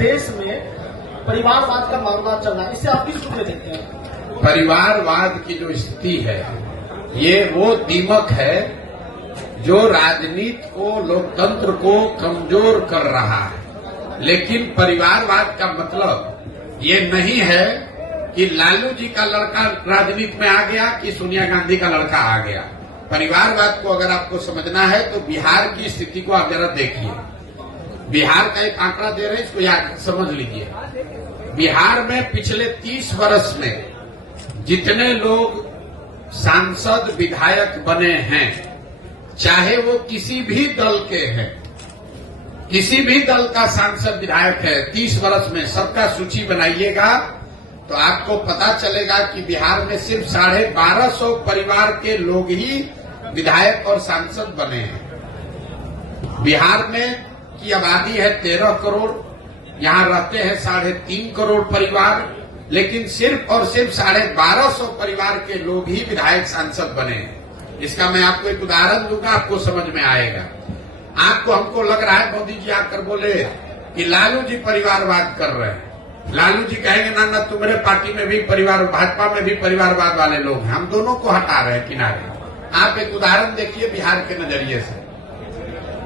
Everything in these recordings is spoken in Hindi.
देश में परिवारवाद का मामला चल रहा है, इसे आप किस रूप में देखते हैं? परिवारवाद की जो स्थिति है ये वो दीमक है जो राजनीति को, लोकतंत्र को कमजोर कर रहा है। लेकिन परिवारवाद का मतलब ये नहीं है कि लालू जी का लड़का राजनीति में आ गया कि सोनिया गांधी का लड़का आ गया। परिवारवाद को अगर आपको समझना है तो बिहार की स्थिति को आप जरा देखिए। बिहार का एक आंकड़ा दे रहे हैं, इसको याद समझ लीजिए। बिहार में पिछले 30 वर्ष में जितने लोग सांसद विधायक बने हैं, चाहे वो किसी भी दल के हैं, किसी भी दल का सांसद विधायक है, 30 वर्ष में सबका सूची बनाइएगा तो आपको पता चलेगा कि बिहार में सिर्फ 1250 परिवार के लोग ही विधायक और सांसद बने हैं। बिहार में की आबादी है 13 करोड़, यहाँ रहते हैं 3.5 करोड़ परिवार, लेकिन सिर्फ और सिर्फ 1250 परिवार के लोग ही विधायक सांसद बने हैं। इसका मैं आपको एक उदाहरण दूंगा, आपको समझ में आएगा। आपको हमको लग रहा है मोदी जी आकर बोले कि लालू जी परिवारवाद कर रहे हैं। लालू जी कहेंगे ना तुम्हारे पार्टी में भी परिवार, भाजपा में भी परिवारवाद वाले लोग हैं, हम दोनों को हटा रहे हैं किनारे। आप एक उदाहरण देखिए बिहार के नजरिए से।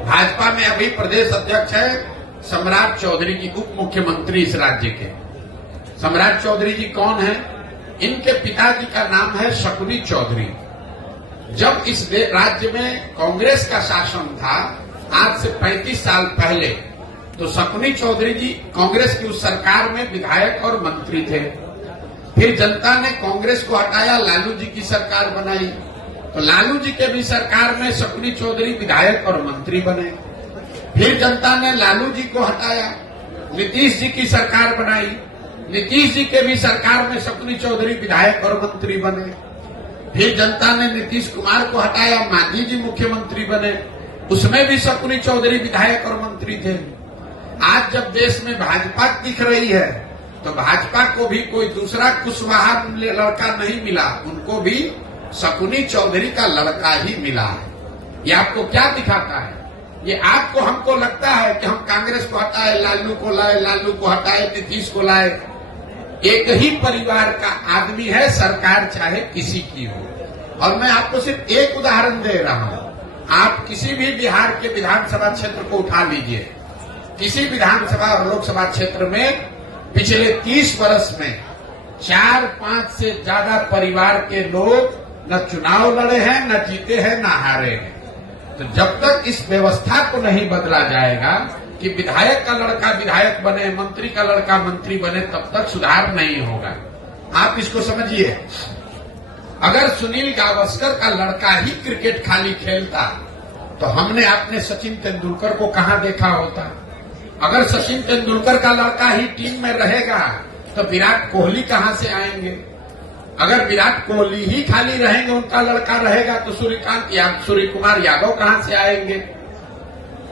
भाजपा में अभी प्रदेश अध्यक्ष है सम्राट चौधरी जी, उप मुख्यमंत्री इस राज्य के। सम्राट चौधरी जी कौन है? इनके पिताजी का नाम है शकुनी चौधरी। जब इस राज्य में कांग्रेस का शासन था आज से 35 साल पहले, तो शकुनी चौधरी जी कांग्रेस की उस सरकार में विधायक और मंत्री थे। फिर जनता ने कांग्रेस को हटाया, लालू जी की सरकार बनाई, तो लालू जी के भी सरकार में शकुनी चौधरी विधायक और मंत्री बने। फिर जनता ने लालू जी को हटाया, नीतीश जी की सरकार बनाई, नीतीश जी के भी सरकार में शकुनी चौधरी विधायक और मंत्री बने। फिर जनता ने नीतीश कुमार को हटाया, मांझी जी मुख्यमंत्री बने, उसमें भी शकुनी चौधरी विधायक और मंत्री थे। आज जब देश में भाजपा दिख रही है तो भाजपा को भी कोई दूसरा कुशवाहा लड़का नहीं मिला, उनको भी शकुनी चौधरी का लड़का ही मिला है। ये आपको क्या दिखाता है? ये आपको हमको लगता है कि हम कांग्रेस को हटाए, लालू को लाए, लालू को हटाए, नीतीश को लाए। एक ही परिवार का आदमी है, सरकार चाहे किसी की हो। और मैं आपको सिर्फ एक उदाहरण दे रहा हूं। आप किसी भी बिहार के विधानसभा क्षेत्र को उठा लीजिए, किसी विधानसभा और लोकसभा क्षेत्र में पिछले 30 वर्ष में 4-5 से ज्यादा परिवार के लोग न चुनाव लड़े हैं, न जीते हैं, न हारे हैं। तो जब तक इस व्यवस्था को नहीं बदला जाएगा कि विधायक का लड़का विधायक बने, मंत्री का लड़का मंत्री बने, तब तक सुधार नहीं होगा। आप इसको समझिए। अगर सुनील गावस्कर का लड़का ही क्रिकेट खाली खेलता तो हमने अपने सचिन तेंदुलकर को कहां देखा होता? अगर सचिन तेंदुलकर का लड़का ही टीम में रहेगा तो विराट कोहली कहां से आएंगे? अगर विराट कोहली ही खाली रहेंगे, उनका लड़का रहेगा, तो सूर्य कुमार यादव कहां से आएंगे?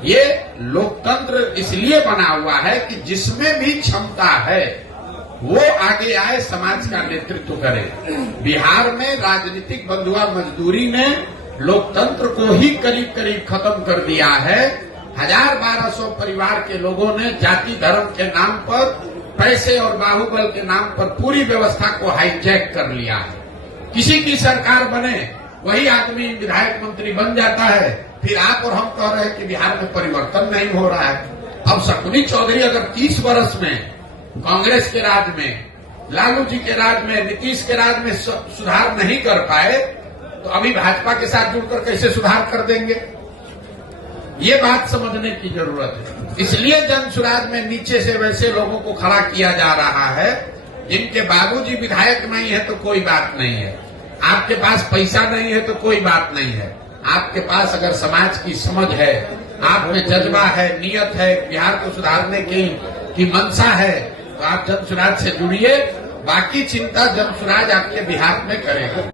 ये लोकतंत्र इसलिए बना हुआ है कि जिसमें भी क्षमता है वो आगे आए, समाज का नेतृत्व करे। बिहार में राजनीतिक बंधुआ मजदूरी ने लोकतंत्र को ही करीब करीब खत्म कर दिया है। 1250 परिवार के लोगों ने जाति धर्म के नाम पर, पैसे और बाहुबल के नाम पर पूरी व्यवस्था को हाईजैक कर लिया है। किसी की सरकार बने, वही आदमी विधायक मंत्री बन जाता है। फिर आप और हम कह रहे हैं कि बिहार में परिवर्तन नहीं हो रहा है। अब शकुनी चौधरी अगर 30 वर्ष में कांग्रेस के राज में, लालू जी के राज में, नीतीश के राज में सुधार नहीं कर पाए, तो अभी भाजपा के साथ जुड़कर कैसे सुधार कर देंगे? ये बात समझने की जरूरत है। इसलिए जन सुराज में नीचे से वैसे लोगों को खड़ा किया जा रहा है जिनके बाबूजी विधायक नहीं है तो कोई बात नहीं है, आपके पास पैसा नहीं है तो कोई बात नहीं है, आपके पास अगर समाज की समझ है, आप में जज्बा है, नियत है, बिहार को सुधारने की मंशा है, तो आप जन सुराज से जुड़िए। बाकी चिंता जन सुराज आपके बिहार में करेगा।